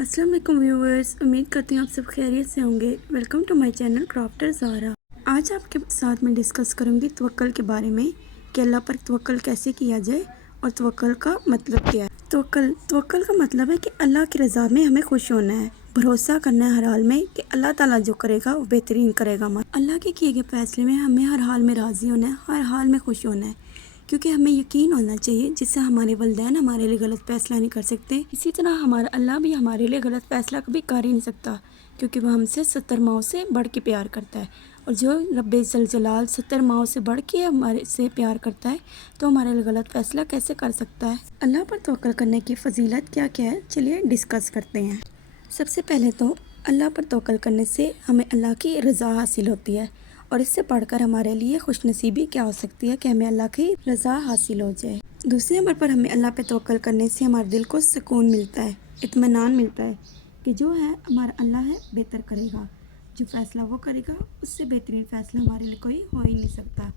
अस्सलाम वालेकुम व्यूअर्स, उम्मीद करती हूँ आप सब खैरियत से होंगे। Welcome to my channel crafter Zara. आज आपके साथ मैं डिस्कस करूँगी तवक्कल के बारे में कि अल्लाह पर तवक्कल कैसे किया जाए और तवक्कल का मतलब क्या है। तवक्कल का मतलब है कि अल्लाह की रज़ा में हमें खुश होना है, भरोसा करना है हर हाल में कि अल्लाह ताला जो करेगा वो बेहतरीन करेगा। अल्लाह के किए गए फैसले में हमें हर हाल में राज़ी होना है, हर हाल में खुश होना है, क्योंकि हमें यकीन होना चाहिए जिससे हमारे वालिदैन हमारे लिए गलत फ़ैसला नहीं कर सकते। इसी तरह हमारा अल्लाह भी हमारे लिए गलत फ़ैसला कभी कर ही नहीं सकता, क्योंकि वह हमसे 70 माओं से बढ़ के प्यार करता है। और जो रब्बे ज़ल जलाल 70 माओं से बढ़ के हमारे से प्यार करता है तो हमारे लिए गलत फ़ैसला कैसे कर सकता है। अल्लाह पर तवक्कल करने की फ़जीलत क्या क्या है, चलिए डिस्कस करते हैं। सबसे पहले तो अल्लाह पर तवक्कल करने से हमें अल्लाह की रज़ा हासिल होती है, और इससे बढ़कर हमारे लिए खुशनसीबी क्या हो सकती है कि हमें अल्लाह की रज़ा हासिल हो जाए। दूसरे नंबर पर हमें अल्लाह पे तवक्कल करने से हमारे दिल को सुकून मिलता है, इत्मीनान मिलता है कि जो है हमारा अल्लाह है बेहतर करेगा, जो फ़ैसला वो करेगा उससे बेहतरीन फ़ैसला हमारे लिए कोई हो ही नहीं सकता।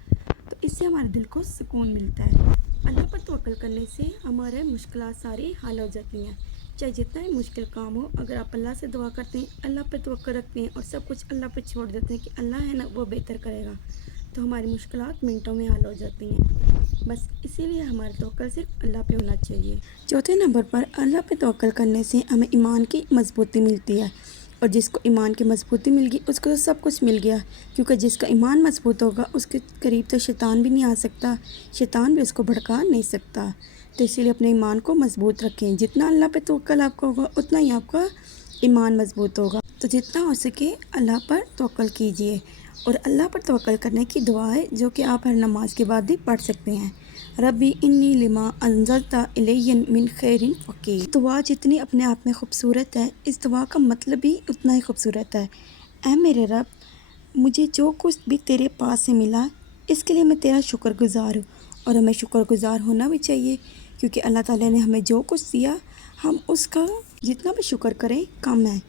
तो इससे हमारे दिल को सुकून मिलता है। अल्लाह पर तवक्कल करने से हमारे मुश्किलात सारी हल हो जाती हैं, चाहे जितना ही मुश्किल काम हो। अगर आप अल्लाह से दुआ करते हैं, अल्लाह पे तवक्कल रखते हैं और सब कुछ अल्लाह पे छोड़ देते हैं कि अल्लाह है ना वो बेहतर करेगा, तो हमारी मुश्किलात मिनटों में हल हो जाती हैं। बस इसीलिए हमारा तवक्कल सिर्फ अल्लाह पे होना चाहिए। चौथे नंबर पर अल्लाह पे तवक्कल करने से हमें ईमान की मजबूती मिलती है, और जिसको ईमान की मजबूती मिल गई उसको तो सब कुछ मिल गया, क्योंकि जिसका ईमान मजबूत होगा उसके करीब तो शैतान भी नहीं आ सकता, शैतान भी उसको भड़का नहीं सकता। तो इसीलिए अपने ईमान को मजबूत रखें। जितना अल्लाह पे तवक्कल आपका होगा उतना ही आपका ईमान मजबूत होगा। तो जितना हो सके अल्लाह पर तवक्कल कीजिए। और अल्लाह पर तवक्कल करने की दुआ है जो कि आप हर नमाज के बाद भी पढ़ सकते हैं। रब्बी इन्नी लिमा अंज़लता इलैया मिन खैरिन फ़क़ीर। दुआ जितनी अपने आप में खूबसूरत है, इस दुआ का मतलब भी उतना ही खूबसूरत है। ऐ मेरे रब, मुझे जो कुछ भी तेरे पास से मिला इसके लिए मैं तेरा शुक्रगुज़ार हूँ। और हमें शुक्रगुज़ार होना भी चाहिए, क्योंकि अल्लाह ताला ने हमें जो कुछ दिया हम उसका जितना भी शुक्र करें कम है,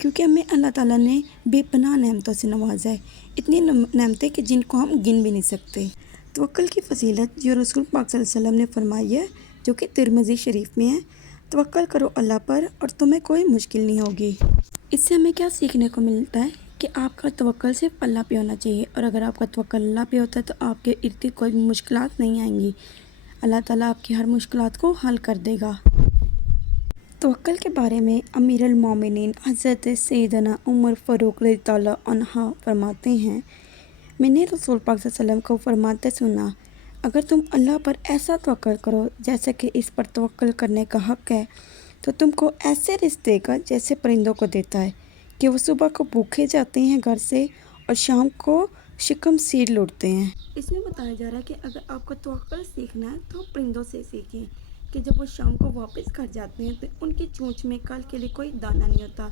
क्योंकि हमें अल्लाह ताला ने बेपनाह नेमतों से नवाजा है, इतनी नेमतें कि जिनको हम गिन भी नहीं सकते। तवक्कल की फ़जीलत जो रसूल पाक सल्लल्लाहु अलैहि वसल्लम ने फरमाई है, जो कि तिरमिज़ी शरीफ में है, तवक्कल करो अल्लाह पर और तुम्हें कोई मुश्किल नहीं होगी। इससे हमें क्या सीखने को मिलता है कि आपका तवक्कल सिर्फ अल्लाह पे होना चाहिए, और अगर आपका तवक्कल अल्लाह पे होता है तो आपके इर्द गिर्द कोई भी मुश्किलात नहीं आएंगी। अल्लाह ताला आपकी हर मुश्किलात को हल कर देगा। तवक्कल के बारे में अमीरुल मोमिनीन हज़रत सैयदना उमर फ़ारूक रज़ियल्लाहु अन्हु फरमाते हैं, मैंने रसूल पाक सल्लल्लाहु अलैहि वसल्लम को फरमाते सुना, अगर तुम अल्लाह पर ऐसा तवक्कल करो जैसे कि इस पर तवक्कल करने का हक़ है, तो तुमको ऐसे रिज़्क़ देगा जैसे परिंदों को देता है कि वो सुबह को भूखे जाते हैं घर से और शाम को शिकम सीर लौटते हैं। इसमें बताया जा रहा है कि अगर आपको तवक्कल सीखना है तो परिंदों से सीखें, कि जब वो शाम को वापस घर जाते हैं तो उनकी चोंच में कल के लिए कोई दाना नहीं होता।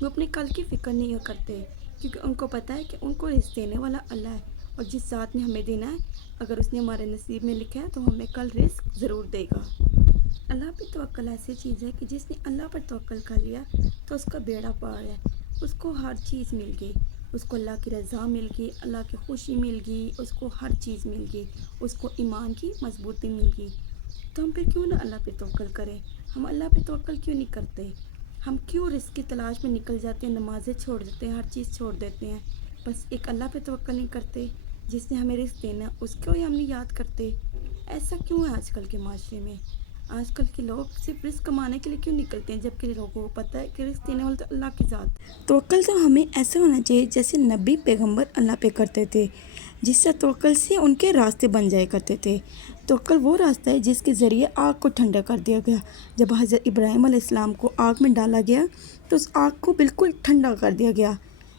वो अपने कल की फ़िक्र नहीं करते, क्योंकि उनको पता है कि उनको रिज़्क़ देने वाला अल्लाह है, और जिस ज़ात ने हमें देना है अगर उसने हमारे नसीब में लिखा है तो हमें कल रिज़्क़ ज़रूर देगा। अल्लाह पे तवक्कल ऐसी चीज़ है कि जिसने अल्लाह पर तवक्कल कर लिया तो उसका बेड़ा पार है, उसको हर चीज़ मिल गई, उसको अल्लाह की रज़ा मिल गई, अल्लाह की खुशी मिल गई, उसको हर चीज़ मिल गई, उसको ईमान की मजबूती मिल गई। तो हम फिर क्यों ना अल्लाह पे तवक्कल करें। हम अल्लाह पे तवक्कल क्यों नहीं करते, हम क्यों रिज़्क़ की तलाश में निकल जाते हैं, नमाज़ें छोड़ देते हैं, हर चीज़ छोड़ देते हैं, बस एक अल्लाह पे तवक्कल नहीं करते जिसने हमें रिज़्क़ देना उसको ही हम नहीं याद करते। ऐसा क्यों है आजकल के माशरे में। आजकल के लोग सिर्फ रिस्क कमाने के लिए क्यों निकलते हैं, जबकि लोगों को पता है कि रिस्क देने वाला तो अल्लाह की ज़ात। तवक्कल तो हमें ऐसा होना चाहिए जैसे नबी पैगंबर अल्लाह पे करते थे, जिससे तवक्कल से उनके रास्ते बन जाया करते थे। तवक्कल वो रास्ता है जिसके ज़रिए आग को ठंडा कर दिया गया। जब हज़रत इब्राहीम अलैहिस्सलाम को आग में डाला गया तो उस आग को बिल्कुल ठंडा कर दिया गया,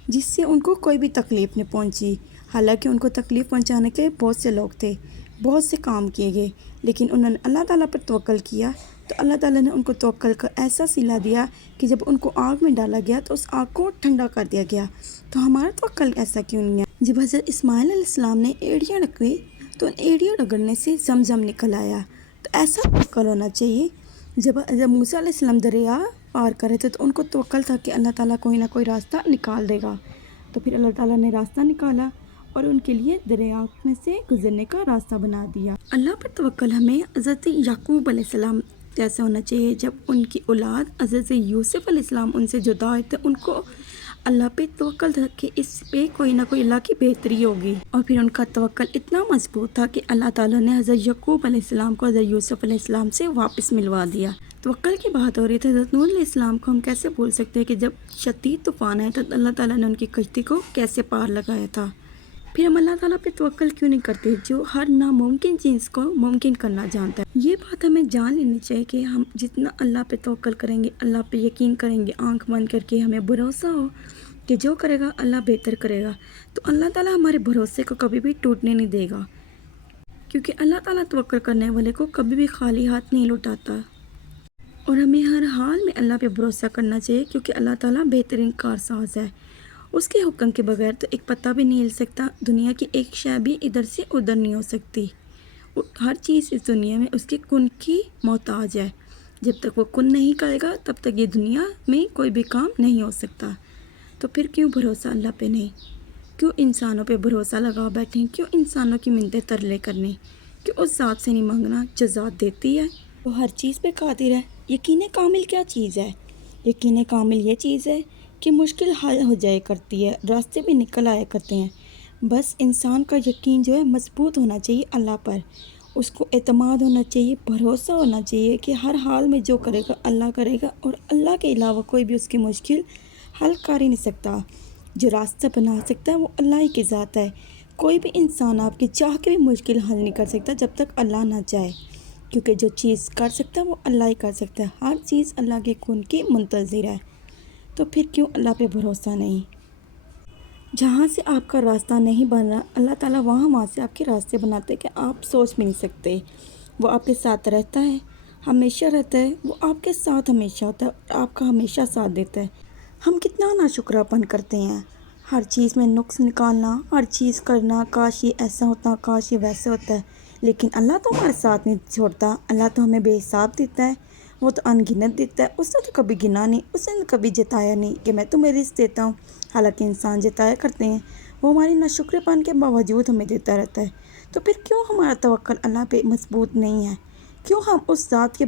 जिससे उनको कोई भी तकलीफ़ नहीं पहुँची। हालाँकि उनको तकलीफ़ पहुँचाने के बहुत से लोग थे, बहुत से काम किए गए, लेकिन उन्होंने अल्लाह ताला पर तवक्कल किया तो अल्लाह ताला ने उनको तवक्कल का ऐसा सिला दिया कि जब उनको आग में डाला गया तो उस आग को ठंडा कर दिया गया। तो हमारा तवक्कल ऐसा क्यों नहीं है। जब हज़रत इस्माइल अलैहिस्सलाम ने एड़ियाँ रखी तो उन एड़ियाँ रगड़ने से ज़मज़म निकल आया। तो ऐसा तवक्कल होना चाहिए। जब मूसा अलैहिस्सलाम दरिया पार कर रहे थे तो उनको तवक्कल था कि अल्लाह ताला कोई ना कोई रास्ता निकाल देगा, तो फिर अल्लाह ताला ने रास्ता निकाला और उनके लिए दरिया में से गुजरने का रास्ता बना दिया। अल्लाह पर तवक्कल हमें हज़रत याकूब अलैहिस्सलाम وقت ایسا ہونا چاہیے جب ان کی اولاد حضرت یوسف علیہ السلام ان سے جدا ہوئے تھے، ان کو اللہ پہ توکل تھا کہ اس پہ کوئی نہ کوئی اللہ کی بہتری ہوگی، اور پھر ان کا توکل اتنا مضبوط تھا کہ اللہ تعالیٰ نے حضرت یعقوب علیہ السلام کو حضرت یوسف علیہ السلام سے واپس ملوا دیا۔ توکل کی بات ہو رہی تھی، حضرت نوح علیہ السلام کو ہم کیسے بھول سکتے ہیں کہ جب شدید طوفان آیا تو اللہ تعالیٰ نے ان کی کشتی کو کیسے پار لگایا تھا۔ پھر ہم اللہ تعالیٰ پہ توکل کیوں نہیں کرتے جو ہر ناممکن چیز کو ممکن کرنا جانتا ہے؟ یہ بات ہمیں جان لینی چاہیے کہ ہم جتنا اللہ پہ توکل کریں گے، اللہ پہ یقین کریں گے، آنکھ بند کر کے ہمیں بھروسہ ہو کہ جو کرے گا اللہ بہتر کرے گا، تو اللہ تعالیٰ ہمارے بھروسے کو کبھی بھی ٹوٹنے نہیں دے گا، کیونکہ اللہ تعالیٰ توکل کرنے والے کو کبھی بھی خالی ہاتھ نہیں لوٹاتا۔ اور ہمیں ہر حال میں اللہ پہ بھروسہ کرنا چاہیے، کیونکہ اللہ تعالیٰ بہترین کارساز ہے۔ اس کے حکم کے بغیر تو ایک پتا بھی نہیں ہل سکتا، دنیا کی ایک شے بھی ادھر سے ادھر نہیں ہو سکتی۔ ہر چیز اس دنیا میں اس کے کن کی محتاج ہے، جب تک وہ کن نہیں کرے گا تب تک یہ دنیا میں کوئی بھی کام نہیں ہو سکتا۔ تو پھر کیوں بھروسہ اللہ پہ نہیں؟ کیوں انسانوں پہ بھروسہ لگا بیٹھیں؟ کیوں انسانوں کی منتیں ترلے کرنے؟ کیوں اس ذات سے نہیں مانگنا جو ذات دیتی ہے، وہ ہر چیز پہ قادر ہے۔ یقین کامل کیا چیز ہے؟ یقین کامل یہ چیز ہے کہ مشکل حل ہو جائے کرتی ہے، راستے بھی نکل آیا کرتے ہیں۔ بس انسان کا یقین جو ہے مضبوط ہونا چاہیے اللہ پر، اس کو اعتماد ہونا چاہیے، بھروسہ ہونا چاہیے کہ ہر حال میں جو کرے گا اللہ کرے گا، اور اللہ کے علاوہ کوئی بھی اس کی مشکل حل کر ہی نہیں سکتا۔ جو راستہ بنا سکتا ہے وہ اللہ ہی کی ذات ہے۔ کوئی بھی انسان آپ کی چاہ کے بھی مشکل حل نہیں کر سکتا جب تک اللہ نہ چاہے، کیونکہ جو چیز کر سکتا ہے وہ اللہ ہی کر سکتا ہے۔ ہر چیز اللہ کے کن کی منتظر ہے۔ تو پھر کیوں اللہ پہ بھروسہ نہیں؟ جہاں سے آپ کا راستہ نہیں بن رہا، اللہ تعالیٰ وہاں سے آپ کے راستے بناتے کہ آپ سوچ بھی نہیں سکتے۔ وہ آپ کے ساتھ رہتا ہے، ہمیشہ رہتا ہے، وہ آپ کے ساتھ ہمیشہ ہوتا ہے اور آپ کا ہمیشہ ساتھ دیتا ہے۔ ہم کتنا ناشکرہ پن کرتے ہیں، ہر چیز میں نقص نکالنا، ہر چیز کرنا، کاش یہ ایسا ہوتا، کاش یہ ویسے ہوتا ہے، لیکن اللہ تو ہمارے ساتھ نہیں چھوڑتا۔ اللہ تو ہمیں بے حساب دیتا ہے، وہ تو ان گنت دیتا ہے۔ اس نے تو کبھی گنا نہیں، اس نے کبھی جتایا نہیں کہ میں تمہیں رزق دیتا ہوں، حالانکہ انسان جتایا کرتے ہیں۔ وہ ہماری ناشکری پن کے باوجود ہمیں دیتا رہتا ہے۔ تو پھر کیوں ہمارا توکل اللہ پہ مضبوط نہیں ہے؟ کیوں ہم اس ذات کے